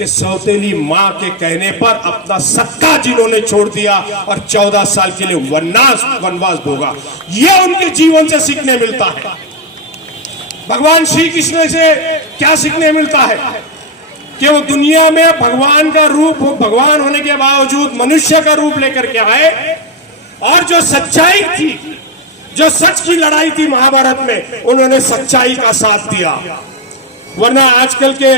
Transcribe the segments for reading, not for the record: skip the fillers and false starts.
कि सौतेली माँ के कहने पर अपना सत्ता जिन्होंने छोड़ दिया और 14 साल के लिए वनवास भोगा, यह उनके जीवन से सीखने मिलता है। भगवान श्री कृष्ण से क्या सीखने मिलता है कि वो दुनिया में भगवान का रूप, भगवान होने के बावजूद मनुष्य का रूप लेकर के आए और जो सच्चाई थी, जो सच की लड़ाई थी महाभारत में, उन्होंने सच्चाई का साथ दिया। वरना आजकल के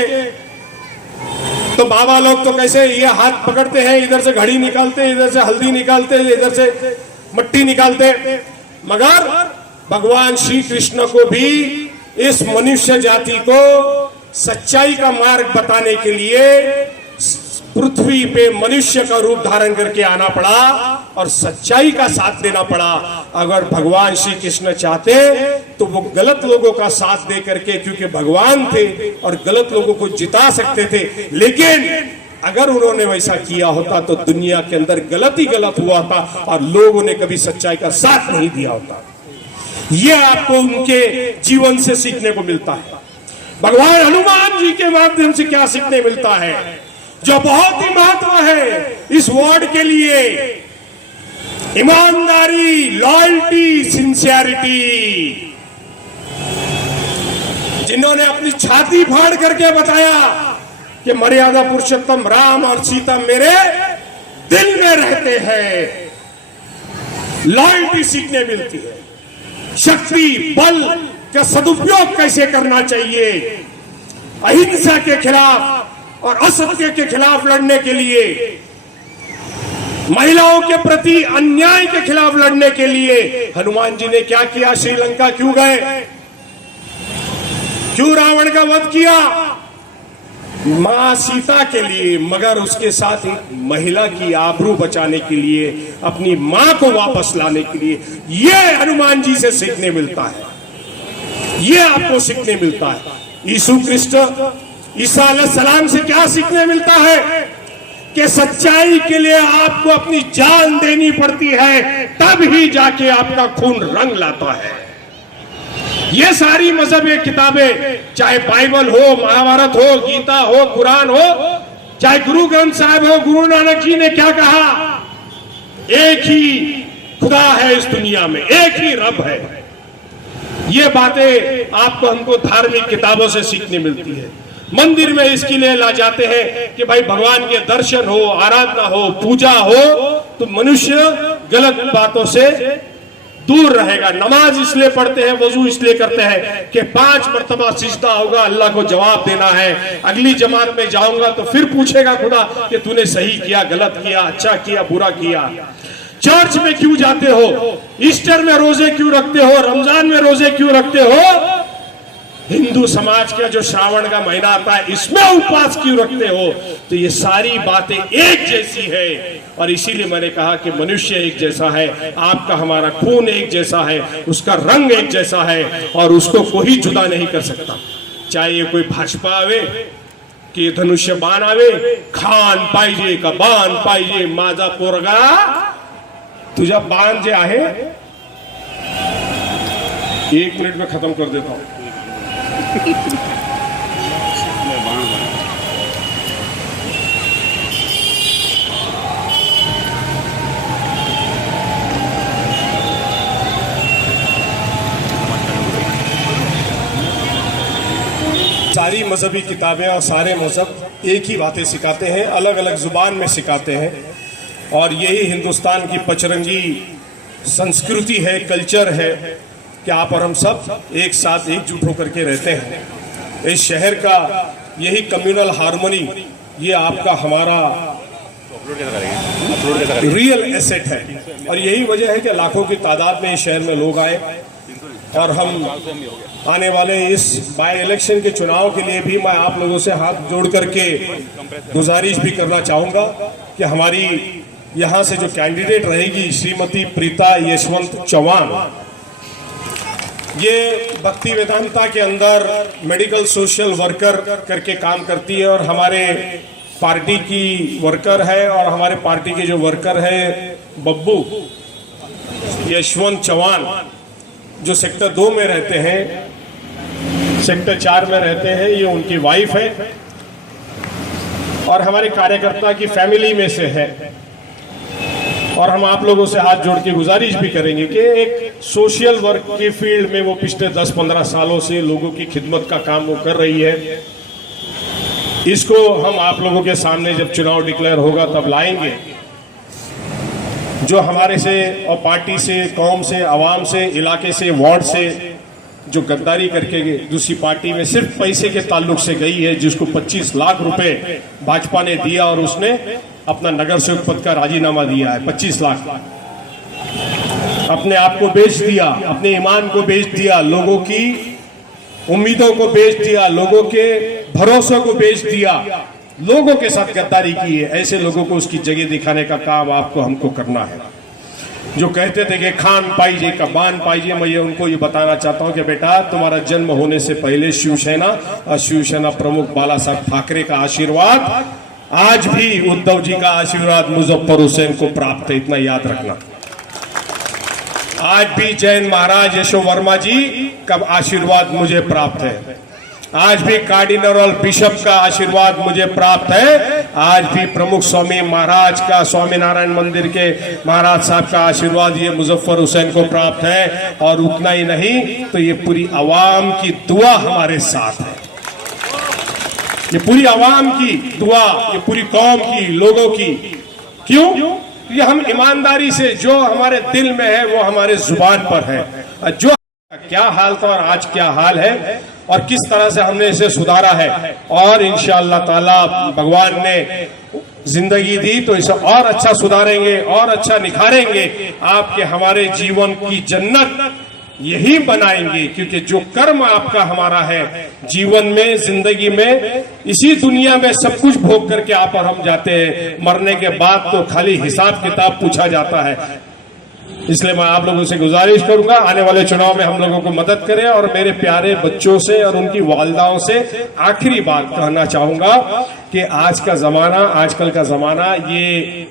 तो बाबा लोग तो कैसे ये हाथ पकड़ते हैं, इधर से घड़ी निकालते, इधर से हल्दी निकालते, इधर से मट्टी निकालते, मगर भगवान श्री कृष्ण को भी इस मनुष्य जाति को सच्चाई का मार्ग बताने के लिए पृथ्वी पे मनुष्य का रूप धारण करके आना पड़ा और सच्चाई का साथ देना पड़ा। अगर भगवान श्री कृष्ण चाहते तो वो गलत लोगों का साथ दे करके, क्योंकि भगवान थे और गलत लोगों को जिता सकते थे, लेकिन अगर उन्होंने वैसा किया होता तो दुनिया के अंदर गलत ही गलत हुआ था और लोगों ने कभी सच्चाई का साथ नहीं दिया होता। यह आपको उनके जीवन से सीखने को मिलता है। भगवान हनुमान जी के माध्यम से क्या सीखने मिलता है, जो बहुत ही महत्व है इस वर्ड के लिए, ईमानदारी, लॉयल्टी, सिंसियरिटी। जिन्होंने अपनी छाती फाड़ करके बताया कि मर्यादा पुरुषोत्तम राम और सीता मेरे दिल में रहते हैं, लॉयल्टी सीखने मिलती है। शक्ति, बल का सदुपयोग कैसे करना चाहिए, अहिंसा के खिलाफ और असत्य के खिलाफ लड़ने के लिए, महिलाओं के प्रति अन्याय के खिलाफ लड़ने के लिए हनुमान जी ने क्या किया? श्रीलंका क्यों गए? क्यों रावण का वध किया? मां सीता के लिए, मगर उसके साथ ही महिला की आबरू बचाने के लिए, अपनी मां को वापस लाने के लिए। यह हनुमान जी से सीखने मिलता है, यह आपको सीखने मिलता है। यीशु कृष्ण ईसा अलैहिस्सलाम से क्या सीखने मिलता है कि सच्चाई के लिए आपको अपनी जान देनी पड़ती है, तब ही जाके आपका खून रंग लाता है। ये सारी मजहबी किताबें, चाहे बाइबल हो, महाभारत हो, गीता हो, कुरान हो, चाहे गुरु ग्रंथ साहिब हो, गुरु नानक जी ने क्या कहा? एक ही खुदा है इस दुनिया में, एक ही रब है। ये बातें आपको हमको धार्मिक किताबों से सीखने मिलती है। मंदिर में इसके लिए ला जाते हैं कि भाई भगवान के दर्शन हो, आराधना हो, पूजा हो, तो मनुष्य गलत बातों से दूर रहेगा। नमाज इसलिए पढ़ते हैं, वजू इसलिए करते हैं कि 5 मरतबा सिजदा होगा, अल्लाह को जवाब देना है। अगली जमात में जाऊंगा तो फिर पूछेगा खुदा कि तूने सही किया, गलत किया, अच्छा किया, बुरा किया। चर्च में क्यों जाते हो? ईस्टर में रोजे क्यों रखते हो? रमजान में रोजे क्यों रखते हो? हिंदू समाज का जो श्रावण का महीना आता है, इसमें उपवास क्यों रखते हो? तो ये सारी बातें एक जैसी है और इसीलिए मैंने कहा कि मनुष्य एक जैसा है, आपका हमारा खून एक जैसा है, उसका रंग एक जैसा है और उसको कोई जुदा नहीं कर सकता। चाहे ये कोई भाजपा आवे कि धनुष्य बाण आवे, खान पाहिजे का बाण पाहिजे, माझा पोरगा तुझा बाण जे आहे 1 मिनट में खत्म कर देता हूं। सारी मजहबी किताबें और सारे मजहब एक ही बातें सिखाते हैं, अलग अलग जुबान में सिखाते हैं और यही हिंदुस्तान की पचरंगी संस्कृति है, कल्चर है कि आप और हम सब एक साथ एकजुट होकर के रहते हैं। इस शहर का यही कम्युनल हार्मनी, ये आपका हमारा रियल एसेट है और यही वजह है कि लाखों की तादाद में इस शहर में लोग आए और हम आने वाले इस बाय इलेक्शन के चुनाव के लिए भी मैं आप लोगों से हाथ जोड़ करके गुजारिश भी करना चाहूँगा कि हमारी यहाँ से जो कैंडिडेट रहेगी श्रीमती प्रीता यशवंत चौहान, ये भक्ति वेदांता के अंदर मेडिकल सोशल वर्कर करके काम करती है और हमारे पार्टी की वर्कर है और हमारे पार्टी के जो वर्कर है बब्बू यशवंत चौहान, जो सेक्टर 2 में रहते हैं, सेक्टर 4 में रहते हैं, ये उनकी वाइफ है और हमारे कार्यकर्ता की फैमिली में से है। और हम आप लोगों से हाथ जोड़ के गुजारिश भी करेंगे कि एक सोशल वर्क की फील्ड में वो पिछले 10-15 सालों से लोगों की खिदमत का काम वो कर रही है। इसको हम आप लोगों के सामने जब चुनाव डिक्लेयर होगा तब लाएंगे। जो हमारे से और पार्टी से, कौम से, आवाम से, इलाके से, वार्ड से जो गद्दारी करके दूसरी पार्टी में सिर्फ पैसे के ताल्लुक से गई है, जिसको 25 लाख रुपए भाजपा ने दिया और उसने अपना नगर सेवक पद का राजीनामा दिया है। 25 लाख अपने आप को बेच दिया, अपने ईमान को बेच दिया, लोगों की उम्मीदों को बेच दिया, लोगों के भरोसे को बेच दिया, लोगों के साथ गद्दारी की है। ऐसे लोगों को उसकी जगह दिखाने का काम आपको हमको करना है। जो कहते थे कि खान पाइजे का बान पाइजे, मैं ये उनको ये बताना चाहता हूं कि बेटा, तुम्हारा जन्म होने से पहले शिवसेना और शिवसेना प्रमुख बाला साहब ठाकरे का आशीर्वाद, आज भी उद्धव जी का आशीर्वाद मुजफ्फर हुसैन को प्राप्त है, इतना याद रखना। आज भी जैन महाराज यशो वर्मा जी का आशीर्वाद मुझे प्राप्त है। आज भी कार्डिनल बिशप का आशीर्वाद मुझे प्राप्त है। आज भी प्रमुख स्वामी महाराज का, स्वामीनारायण मंदिर के महाराज साहब का आशीर्वाद ये मुजफ्फर हुसैन को प्राप्त है। और उतना ही नहीं तो ये पूरी आवाम की दुआ हमारे साथ है। ये पूरी आवाम की दुआ, ये पूरी कौम की, लोगों की। क्यों? ये हम ईमानदारी से, जो हमारे दिल में है वो हमारे जुबान पर है। जो क्या हाल था और आज क्या हाल है और किस तरह से हमने इसे सुधारा है, और इंशाअल्लाह ताला भगवान ने जिंदगी दी तो इसे और अच्छा सुधारेंगे और अच्छा निखारेंगे। आपके हमारे जीवन की जन्नत यही बनाएंगे, क्योंकि जो कर्म आपका हमारा है जीवन में, जिंदगी में, इसी दुनिया में सब कुछ भोग करके आप और हम जाते हैं। मरने के बाद तो खाली हिसाब किताब पूछा जाता है। इसलिए मैं आप लोगों से गुजारिश करूंगा, आने वाले चुनाव में हम लोगों को मदद करें। और मेरे प्यारे बच्चों से और उनकी वालिदाओं से आखिरी बात कहना चाहूंगा कि आज का जमाना, आजकल का जमाना ये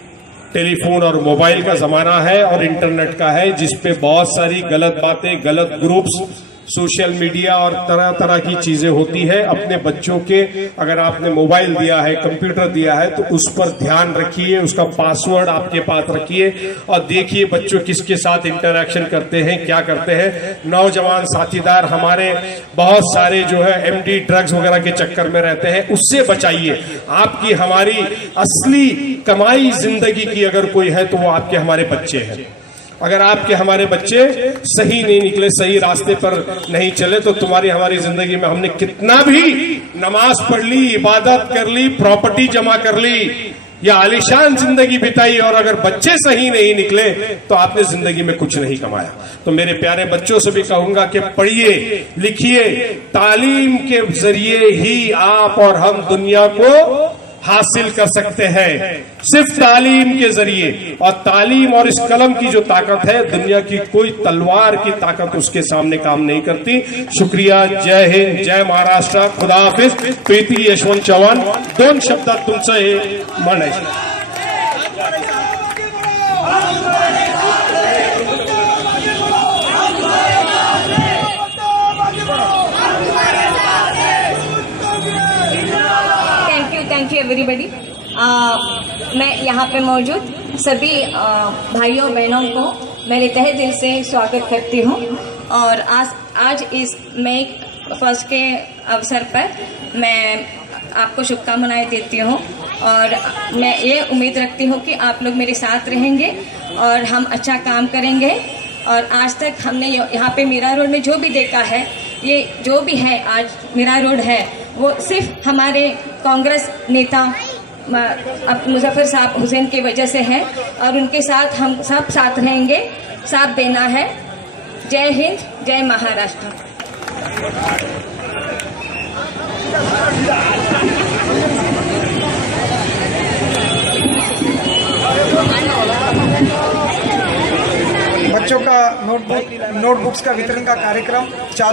टेलीफोन और मोबाइल का जमाना है और इंटरनेट का है, जिसपे बहुत सारी गलत बातें, गलत ग्रुप्स, सोशल मीडिया और तरह तरह की चीजें होती है। अपने बच्चों के, अगर आपने मोबाइल दिया है, कंप्यूटर दिया है, तो उस पर ध्यान रखिए, उसका पासवर्ड आपके पास रखिए और देखिए बच्चों किसके साथ इंटरेक्शन करते हैं, क्या करते हैं। नौजवान साथीदार हमारे बहुत सारे जो है एमडी ड्रग्स वगैरह के चक्कर में रहते हैं, उससे बचाइए। आपकी हमारी असली कमाई जिंदगी की अगर कोई है तो वो आपके हमारे बच्चे हैं। अगर आपके हमारे बच्चे सही नहीं निकले, सही रास्ते पर नहीं चले, तो तुम्हारी हमारी जिंदगी में हमने कितना भी नमाज पढ़ ली, इबादत कर ली, प्रॉपर्टी जमा कर ली या आलीशान जिंदगी बिताई, और अगर बच्चे सही नहीं निकले तो आपने जिंदगी में कुछ नहीं कमाया। तो मेरे प्यारे बच्चों से भी कहूंगा कि पढ़िए, लिखिए। तालीम के जरिए ही आप और हम दुनिया को हासिल कर सकते हैं, सिर्फ तालीम के जरिए। और तालीम और इस कलम की जो ताकत है, दुनिया की कोई तलवार की ताकत उसके सामने काम नहीं करती। शुक्रिया। जय हिंद, जय महाराष्ट्र, खुदा हाफिज। प्रीति यशवंत चव्हाण, 2 शब्दात तुमचं हे म्हणायचं। Thank you everybody. मैं यहाँ पे मौजूद सभी भाइयों बहनों को मेरे तहे दिल से स्वागत करती हूँ। और आज इस मई 1 के अवसर पर मैं आपको शुभकामनाएं देती हूँ और मैं ये उम्मीद रखती हूँ कि आप लोग मेरे साथ रहेंगे और हम अच्छा काम करेंगे। और आज तक हमने यहाँ पे मीरा रोड में जो भी देखा है, ये जो भी है आज मीरा रोड है, वो सिर्फ हमारे कांग्रेस नेता मुजफ्फर साहब हुसैन की वजह से है और उनके साथ हम सब साथ रहेंगे, साथ देना है। जय हिंद, जय महाराष्ट्र। बच्चों का नोटबुक्स का वितरण का कार्यक्रम चालू।